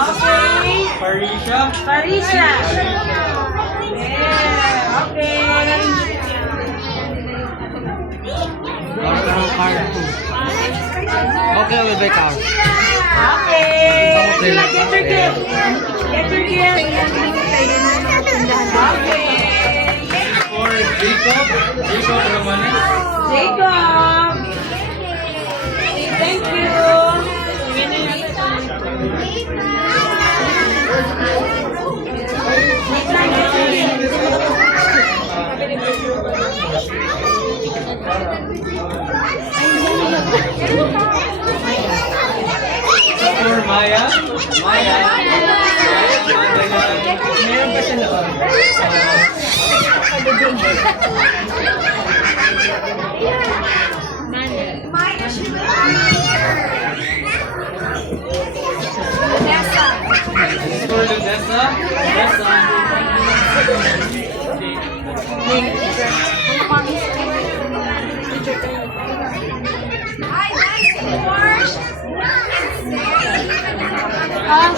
Okay. Parisha. Parisha. Yeah. Okay. Okay, we'll buy car. Okay. Get your gift. Get your gift. Okay. For Jacob. Jacob Romanes. Jacob. Thank you. For Maya. Maya. Meron pa sa loob. For Ludessa.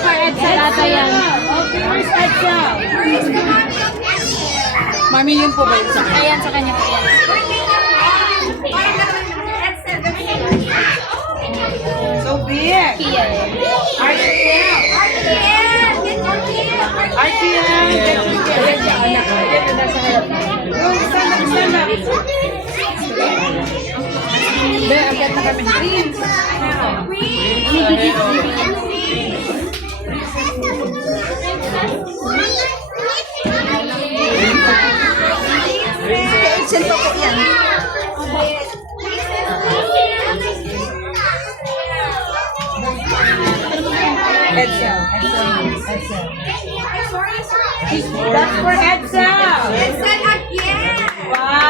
For Edsel ata yan. Okay, where's Edsel? Mami, yun po ba yun? Ayan, sa kanya po yan. Sophia. Kia. RTM. RTM. Get your gift. Stand up. Be, agad na kami. Prince. Edsel po po yan. Edsel. That's for Edsel. Wow.